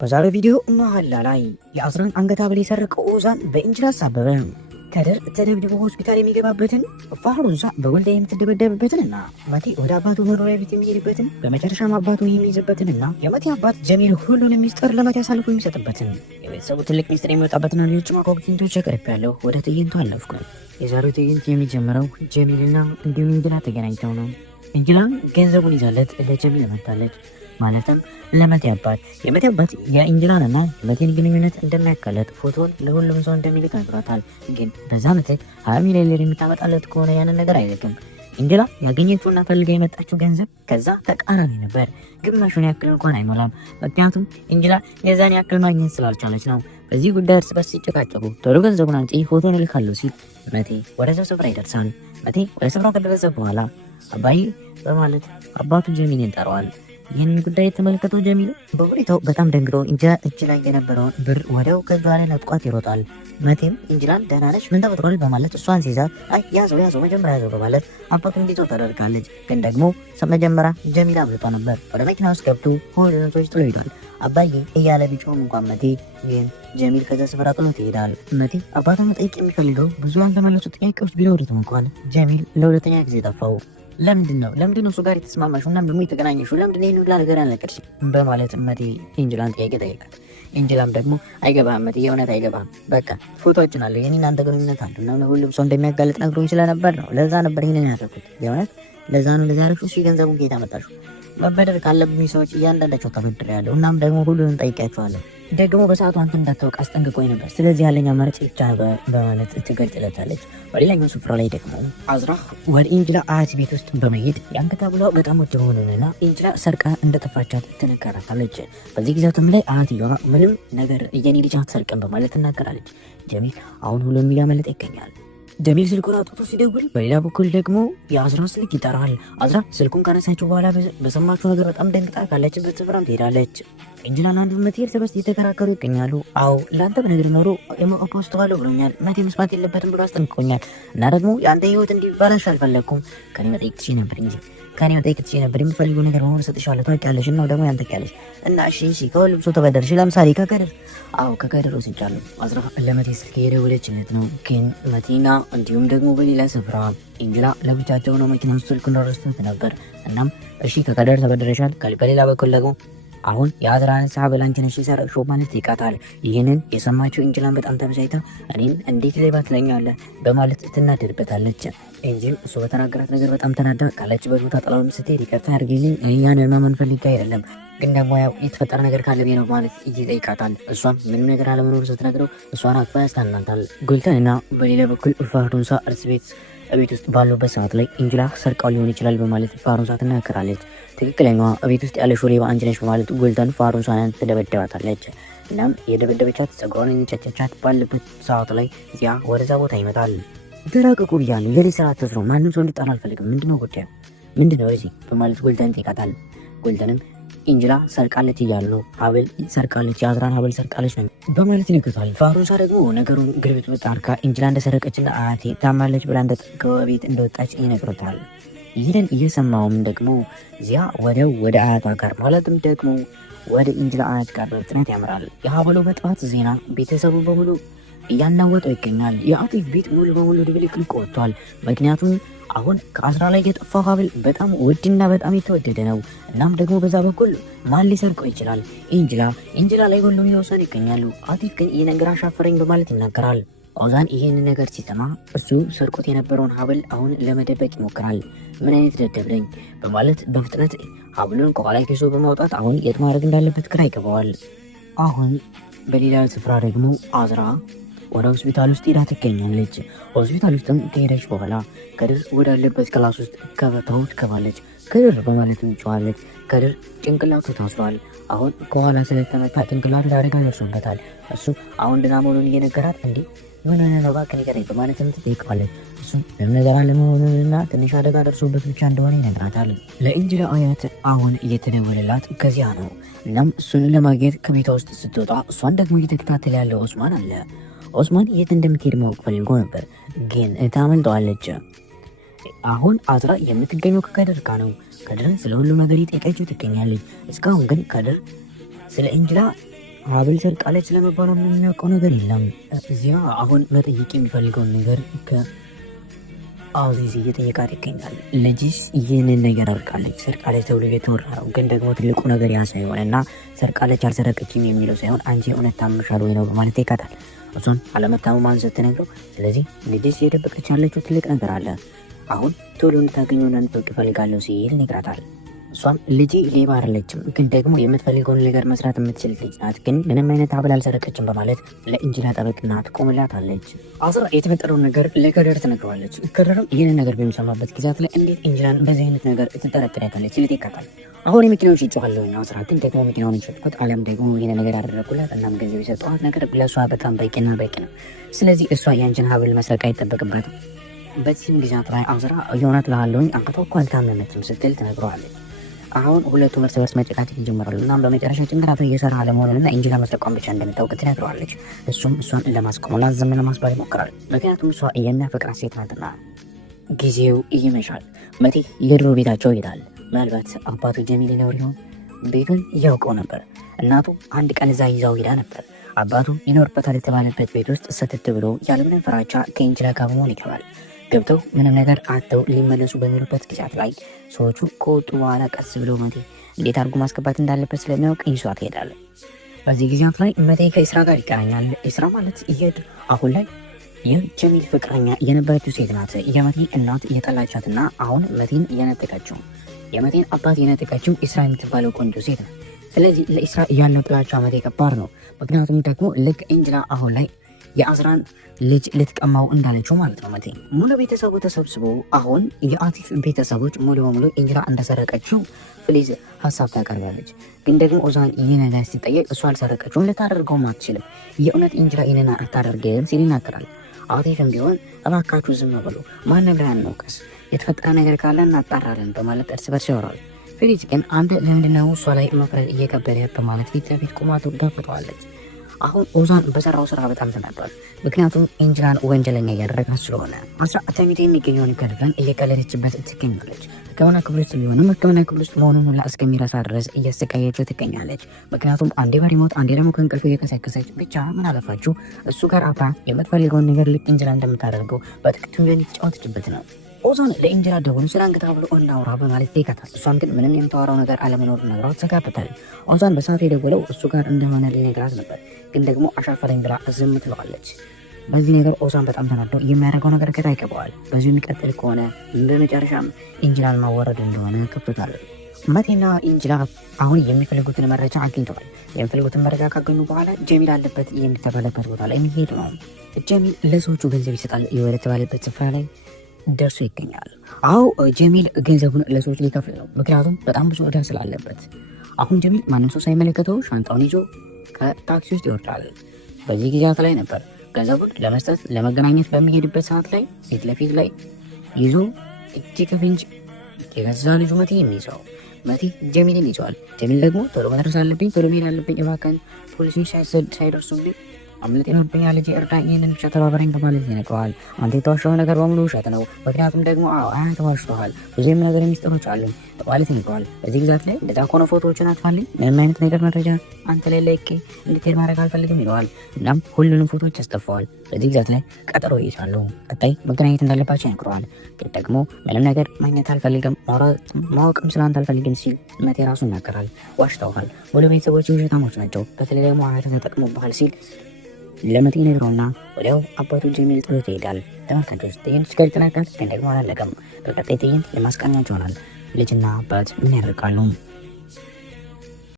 በዛሬው ቪዲዮ መሀላ ላይ የአዝራን አንገት ሐብል የሰረቀው ኦዛን በኢንጅል አሳበበ። ከድር ተደብድቦ ሆስፒታል የሚገባበትን፣ ፋሩዛ በወልዳ የምትደበደብበትን እና መቴ ወደ አባቱ መኖሪያ ቤት የሚሄድበትን፣ በመጨረሻም አባቱን የሚይዝበትን እና የመቴ አባት ጀሚል ሁሉንም ሚስጥር ለመቴ አሳልፎ የሚሰጥበትን የቤተሰቡ ትልቅ ሚስጥር የሚወጣበትና ሌሎች ማቋቅ ትዕይንቶች ያቀርብ ያለው ወደ ትዕይንቱ አለፍኩ። የዛሬው ትዕይንት የሚጀምረው ጀሚልና እንዲሁም እንጅላ ተገናኝተው ነው። እንጅላም ገንዘቡን ይዛለት ለጀሚል መታለች። ማለትም ለመቴ አባት የመቴ አባት የእንጅላንና የመቴን ግንኙነት እንደማያካለጥ ፎቶን ለሁሉም ሰው እንደሚልክ ነግሯታል። ግን በዛ ምትክ 20 ሚሊዮን የሚታመጣለት ከሆነ ያንን ነገር አይልክም። እንጅላ ያገኘችውና ፈልጋ የመጣችው ገንዘብ ከዛ ተቃራኒ ነበር። ግማሹን ያክል እንኳን አይሞላም። ምክንያቱም እንጅላ የዛን ያክል ማግኘት ስላልቻለች ነው። በዚህ ጉዳይ እርስ በርስ ሲጨቃጨቁ ቶሎ ገንዘቡን አንጪ ፎቶን እልካለሁ ሲል መቴ ወደዛው ስፍራ ይደርሳል። መቴ ወደ ስፍራው ከደረሰ በኋላ አባዬ በማለት አባቱ ጀሚልን ይጠራዋል። ይህንን ጉዳይ የተመለከተው ጀሚል በሁኔታው በጣም ደንግጦ እንጅላ እጅ ላይ የነበረውን ብር ወዲያው ከእጇ ላይ ነጥቋት ይሮጣል። መቴም እንጅላን ደህና ነሽ ምን ተፈጥሯል በማለት እሷን ሲይዛ አይ ያዘው መጀመሪያ ያዘው በማለት አባቱን እንዲይዘው ታደርጋለች። ግን ደግሞ መጀመሪያ ጀሚል አምልጦ ነበር። ወደ መኪና ውስጥ ገብቶ ሁሉንም ሰዎች ጥሎ ሄዷል። አባዬ እያለ ቢጮህም እንኳን መቴ ግን ጀሚል ከዛ ስፍራ ጥሎት ይሄዳል። መቴ አባቱን መጠየቅ የሚፈልገው ብዙ ያልተመለሱ ጥያቄዎች ቢኖሩትም እንኳን ጀሚል ለሁለተኛ ጊዜ ጠፋው። ለምንድን ነው እሱ ጋር የተስማማሽው እና ደግሞ የተገናኘሽው? ለምንድን ነው ይሄን ሁላ ነገር ያልነገርሽ? በማለት መቴ እንጅላን ጥያቄ ጠየቃት። እንጅላም ደግሞ አይገባህም መቴ፣ የእውነት አይገባህም። በቃ ፎቶዎችን አለ የኔና አንተ ግንኙነት አለ እና ሁሉም ሰው እንደሚያጋልጥ ነግሮኝ ስለነበር ነው። ለዛ ነበር ይሄንን ያደረኩት። የእውነት ለዛ ነው ለዛ ያደረግሽው። እሱ ገንዘቡን ከየት አመጣሽው? መበደር ካለብኝ ሰዎች እያንዳንዳቸው ተበድሬያለሁ። እናም ደግሞ ሁሉንም ጠይቄያቸዋለሁ። ደግሞ በሰዓቱ አንተ እንዳታውቅ አስጠንቅቆኝ ነበር። ስለዚህ ያለኝ አማራጭ ብቻ ነበር በማለት ትገልጽለታለች። በሌላኛው ስፍራ ላይ ደግሞ አዝራ ወደ እንጅላ አያት ቤት ውስጥ በመሄድ የአንገት ሐብሏ በጣም ውድ መሆኑንና እንጅላ ሰርቃ እንደጠፋቻት ትነገራታለች። በዚህ ጊዜያትም ላይ አያትየዋ ምንም ነገር የኔ ልጅ አትሰርቅም በማለት ትናገራለች። ጀሚል አሁን ሁሉም እያመለጠ ይገኛል። ጀሚል ስልኩን አጥቶ ሲደውል በሌላ በኩል ደግሞ የአዝራ ስልክ ይጠራል። አዝራ ስልኩን ካነሳችው በኋላ በሰማችው ነገር በጣም ደንግጣ ካለችበት ስፍራም ትሄዳለች። እንጅላ ለአንድ መቴ እርስ በርስ እየተከራከሩ ይገኛሉ። አዎ ለአንተ በነገር ኖሮ ፖስት ባለው ብሎኛል። መቴ መስማት የለበትም ብሎ አስጠንቅቆኛል። እና ደግሞ የአንተ ህይወት እንዲባላሽ አልፈለግኩም። ከኔ መጠየቅ ትችይ ነበር እንጂ የምትፈልገው ነገር በሆነ ሰጥሻለሁ። ታውቂያለሽ እና ደግሞ ያን ታውቂያለሽ። እና እሺ ከሁሉም ሰው ተበደርሽ። ለምሳሌ ከከድር ከከድር ወስጃለሁ። አዝራ ለመቴ ስልክ የደወለችለት ነው። ግን መቴና እንዲሁም ደግሞ በሌላ ስፍራ እንጅላ ለብቻቸው ነው መኪና ውስጥ ስልክ እንደረሱት ነበር። እናም እሺ ከከድር ተበደረሻል። በሌላ በኩል ደግሞ አሁን የአዝራን ሐብል አንቺ ነሽ የሰረቅሽው ማለት ይቃታል። ይህንን የሰማችው እንጅላን በጣም ተበሳጭታ እኔን እንዴት ሌባ ትለኛለህ በማለት ትናደድበታለች። እንጂም እሱ በተናገራት ነገር በጣም ተናዳ ካለችበት ቦታ ጥላውን ስትሄድ ይቅርታ አድርጊልኝ ያንን ማመን ፈልጌ አይደለም፣ ግን ደግሞ ያው የተፈጠረ ነገር ካለ ነው ማለት ይጠይቃታል። እሷም ምንም ነገር አለመኖር ስትነግረው እሷን አቅፋ ያስታናታል። ጉልተንና በሌላ በኩል ፋሩንሳ እርስ ቤት ውስጥ ባሉበት ሰዓት ላይ እንጅላ ሰርቃው ሊሆን ይችላል በማለት ፋሩንሳ ትናገራለች። ትክክለኛዋ ቤት ውስጥ ያለሽው ሌባ አንቺ ነሽ በማለት ጉልተን ፋሩንሳን ትደበደባታለች። እናም የደበደበቻት ጸጉሯን የሚጨጨቻት ባለበት ሰዓት ላይ እዚያ ወደዛ ቦታ ይመጣል። ተራቀቁ ብያለሁ፣ የሌላ ስራ አትስሩ፣ ማንም ሰው እንዲጣላ አልፈልግም፣ ምንድነው ጉዳዩ ምንድነው እዚህ በማለት ጉልተን ይጠይቃታል። ጉልተንም እንጅላ ሰርቃለች እያሉ ሐብል ሰርቃለች፣ የአዝራን ሐብል ሰርቃለች ነው በማለት ይነግሩታል። ፋሩንሳ ደግሞ ነገሩን ግልብጥ አድርጋ እንጅላ እንደሰረቀችና አያቴ ታማለች ብላ ከቤት እንደወጣች ይነግሩታል። ይህንን እየሰማውም ደግሞ እዚያ ወዲያው ወደ አያቷ ጋር ማለትም ደግሞ ወደ እንጅላ አያት ጋር በፍጥነት ያምራል። የሐብሉ መጥፋት ዜና ቤተሰቡ በሙሉ እያናወጠው ይገኛል። የአቲፍ ቤት ሙሉ በሙሉ ድብልቅልቅ ወጥቷል። ምክንያቱም አሁን ከአዝራ ላይ የጠፋው ሐብል በጣም ውድና በጣም የተወደደ ነው። እናም ደግሞ በዛ በኩል ማን ሊሰርቀው ይችላል? እንጅላ ላይ ሁሉም እየወሰዱ ይገኛሉ። አቲፍ ግን ይህ ነገር አሻፈረኝ በማለት ይናገራል። ኦዛን ይህን ነገር ሲሰማ እሱ ሰርቆት የነበረውን ሐብል አሁን ለመደበቅ ይሞክራል። ምን አይነት ደደብ ነኝ በማለት በፍጥነት ሐብሉን ከኋላ ኪሱ በማውጣት አሁን የት ማድረግ እንዳለበት ግራ ይገባዋል። አሁን በሌላ ስፍራ ደግሞ አዝራ ወደ ሆስፒታል ውስጥ ሄዳ ትገኛለች። ሆስፒታል ውስጥም ከሄደች በኋላ ከድር ወዳለበት ክላስ ውስጥ ከበታው ትገባለች። ከድር በማለት ትጮኻለች። ከድር ጭንቅላቱ ታስሯል። አሁን ከኋላ ስለተመታ ጭንቅላቱ አደጋ ደርሶበታል። እሱ አሁን ደህና መሆኑን እየነገራት እንዴ ምን ሆነ ነው እባክህ ንገረኝ በማለት ትጠይቀዋለች። እሱም ምንም ነገር አለመሆኑንና ትንሽ አደጋ ደርሶበት ብቻ እንደሆነ ይነግራታል። ለእንጅላ አያት አሁን እየተደወለላት ከዚያ ነው። እናም እሱን ለማግኘት ከቤቷ ውስጥ ስትወጣ እሷን ደግሞ እየተከታተለ ያለው ኦስማን አለ። ኦስማን የት እንደምትሄድ ማወቅ ፈልጎ ነበር፣ ግን ታመልጠዋለች። አሁን አዝራ የምትገኘው ከከድር ጋር ነው። ከድርን ስለ ሁሉም ነገር እየጠየቀችው ትገኛለች። እስካሁን ግን ከድር ስለ እንጅላ ሀብል ሰርቃለች ለመባሉ የሚያውቀው ነገር የለም። እዚያ አሁን መጠየቅ የሚፈልገውን ነገር ከአዚዝ እየጠየቃት ይገኛል። ልጅስ ይህንን ነገር አርቃለች ሰርቃለች ተብሎ እየተወራ ነው። ግን ደግሞ ትልቁ ነገር ያ ሳይሆን እና ሰርቃለች አልሰረቀችም የሚለው ሳይሆን አንቺ እውነት ታምሻል ወይ ነው በማለት ይካታል። እሱን አለመታመሟን ስትነግረው ስለዚህ ልጅስ የደበቀች ያለችው ትልቅ ነገር አለ፣ አሁን ቶሎ እንድታገኘውና እንድትወቅ እፈልጋለሁ ሲል ይነግራታል። እሷም ልጅ ሌባ አይደለችም፣ ግን ደግሞ የምትፈልገውን ነገር መስራት የምትችል ልጅ ናት፣ ግን ምንም አይነት ሀብል አልሰረቀችም በማለት ለእንጅላ ጠበቅና ትቆምላታለች። አስራ የተፈጠረውን ነገር ለከደር ትነግረዋለች። ከደርም ይህንን ነገር በሚሰማበት ጊዜያት ላይ እንዴት እንጅላን በዚህ አይነት ነገር ትጠረጥሪያታለች ሲል ይጠይቃታል። አሁን የመኪናውን ሽጬዋለሁኝ አስራ፣ ግን ደግሞ መኪናውን የሸጥኩት አሊያም ደግሞ ይህን ነገር ያደረጉላት እናም ገንዘብ የሰጠኋት ነገር ለእሷ በጣም በቂና በቂ ነው። ስለዚህ እሷ የአንችን ሀብል መስረቅ አይጠበቅባትም። በዚህም ጊዜያት ላይ አስራ የእውነት ላለሁኝ አንቅቶ እኮ አልታመመችም ስትል ትነግረዋለች። አሁን ሁለቱም እርስ በርስ መጨቃጨቅ ይጀምራሉ። እናም በመጨረሻ ጭንቅላቱ እየሰራ አለመሆኑንና እንጅላ መስረቋን ብቻ እንደምታውቅ ትነግረዋለች። እሱም እሷን ለማስቆምና ዝም ለማስባል ይሞክራል። ምክንያቱም እሷ የሚያፈቅራት ሴት ናትና። ጊዜው ይመሻል። መቴ የድሮ ቤታቸው ይሄዳል። ምናልባት አባቱ ጀሚል ይኖር ይሆን? ቤቱን እያውቀው ነበር። እናቱ አንድ ቀን እዛ ይዛው ሄዳ ነበር። አባቱ ይኖርበታል የተባለበት ቤት ውስጥ ሰትት ብሎ ያለምንም ፍራቻ ከእንጅላ ጋር በመሆን ይገባል። ገብተው ምንም ነገር አጥተው ሊመለሱ በሚሉበት ጊዜያት ላይ ሰዎቹ ከወጡ በኋላ ቀስ ብለው መቴ እንዴት አድርጎ ማስገባት እንዳለበት ስለሚያውቅ ይዟት ይሄዳል። በዚህ ጊዜያት ላይ መቴ ከኢስራ ጋር ይገናኛል። ኢስራ ማለት አሁን ላይ የጀሚል ፍቅረኛ የነበረችው ሴት ናት። የመቴ እናት እየጠላቻትና አሁን መቴን እየነጠቀችው የመቴን አባት የነጠቀችው ኢስራ የምትባለው ቆንጆ ሴት ነው። ስለዚህ ለኢስራ ያለው ጥላቻ መቴ ከባድ ነው። ምክንያቱም ደግሞ ልክ እንጅላ አሁን ላይ የአዝራን ልጅ ልትቀማው እንዳለችው ማለት ነው። መቴ ሙሉ ቤተሰቡ ተሰብስቦ አሁን የአቲፍ ቤተሰቦች ሙሉ በሙሉ እንጅላ እንደሰረቀችው ፍሊዝ ሀሳብ ታቀርባለች። ግን ደግሞ ኦዛን ይህ ነገር ሲጠየቅ እሷ አልሰረቀችውም፣ ልታደርገውም አትችልም፣ የእውነት እንጅላ ይህንን አታደርግም ሲል ይናገራል። አቲፍም ቢሆን እባካችሁ ዝም በሉ፣ ማንም ላይ አንውቀስ፣ የተፈጠረ ነገር ካለ እናጣራለን በማለት እርስ በርስ ያወራሉ። ፍሊዝ ግን አንተ ለምንድነው እሷ ላይ መፍረድ እየከበደ በማለት ፊት ለፊት ቁማ ትጋፍጠዋለች። አሁን ኦዛን በሰራው ስራ በጣም ተናዷል። ምክንያቱም እንጅላን ወንጀለኛ እያደረጋት ስለሆነ አስራ ተሚቴ የሚገኘውን ከልፈን እየቀለለችበት ትገኛለች። ሕክምና ክፍል ውስጥ ቢሆንም ሕክምና ክፍል ውስጥ መሆኑን ሁላ እስከሚረሳ ድረስ እያሰቃየችው ትገኛለች። ምክንያቱም አንዴ በሪሞት አንዴ ደግሞ ከእንቅልፉ እየቀሰቀሰች ብቻ ምን አለፋችሁ እሱ ጋር አብራ የምትፈልገውን ነገር ልክ እንጅላ እንደምታደርገው በጥቂቱ ቢሆን የተጫወተችበት ነው። ኦዛን ለእንጅላ ደውሎ ስለ አንገት ብሎ እናውራ በማለት ይጠይቃታል። እሷን ግን ምንም የምታወራው ነገር አለመኖር ነግሯት ትዘጋበታል። ኦዛን በሰዓት የደወለው እሱ ጋር እንደሆነ ሊነግራት ነበር፣ ግን ደግሞ አሻፈረኝ ብላ ዝም ትለዋለች። በዚህ ነገር ኦዛን በጣም ተናዶ የሚያደርገው ነገር ግራ ይገባዋል። በዚሁ የሚቀጥል ከሆነ በመጨረሻም እንጅላን ማወረድ እንደሆነ ከብቶታል። መቴና እንጅላ አሁን የሚፈልጉትን መረጃ አግኝተዋል። የሚፈልጉትን መረጃ ካገኙ በኋላ ጀሚል አለበት የሚተባለበት ቦታ ላይ የሚሄዱ ነው። ጀሚል ለሰዎቹ ገንዘብ ይሰጣል የተባለበት ስፍራ ላይ ደርሶ ይገኛል። አዎ ጀሚል ገንዘቡን ለሰዎች ሊከፍል ነው፣ ምክንያቱም በጣም ብዙ ዕዳ ስላለበት። አሁን ጀሚል ማንም ሰው ሳይመለከተው ሻንጣውን ይዞ ከታክሲ ውስጥ ይወርዳል። በዚህ ጊዜያት ላይ ነበር ገንዘቡን ለመስጠት ለመገናኘት በሚሄድበት ሰዓት ላይ ፊት ለፊት ላይ ይዞ እጅ ከፍንጅ የገዛ ልጁ መቴ የሚይዘው መቴ ጀሚልን ይዘዋል። ጀሚል ደግሞ ቶሎ መድረስ አለብኝ፣ ቶሎ መሄድ አለብኝ፣ እባክህን ፖሊሶች ሳይደርሱብኝ አምልጥ ይኖርብኛል፣ ልጄ እርዳኝ፣ ይህንን ብቻ ተባበረኝ በማለት ይነግረዋል። አንተ የተዋሸው ነገር በሙሉ ውሸት ነው፣ ምክንያቱም ደግሞ አያት ዋሽተዋል፣ ብዙም ነገር ሚስጥሮች አሉ በማለት ይነግረዋል። በዚህ ግዛት ላይ እንደዛ ከሆነ ፎቶዎችን አጥፋልኝ፣ ምንም አይነት ነገር መረጃ አንተ ላይ ለቄ እንድትሄድ ማድረግ አልፈልግም ይለዋል። እናም ሁሉንም ፎቶዎች ያስጠፋዋል። በዚህ ግዛት ላይ ቀጠሮ ይይዛሉ። ቀጣይ መገናኘት እንዳለባቸው ይነግረዋል። ግን ደግሞ ምንም ነገር ማግኘት አልፈልግም፣ ማወቅም ስላንተ አልፈልግም ሲል መቴ ራሱ ይናገራል። ዋሽተዋል፣ ወደ ቤተሰቦች ውሸታሞች ናቸው፣ በተለይ ደግሞ አያት ተጠቅሞብሃል ሲል ለመቴ ነግረውና ወዲያው አባቱ ጀሚል ጥሎት ይሄዳል። ተመልካቾች ትዕይንቱ እስከ ይጠናቀቃል፣ ግን ደግሞ አላለቀም። በቀጣይ ትዕይንት የማስቃኛቸው ይሆናል። ልጅና አባት ምን ያደርጋሉ?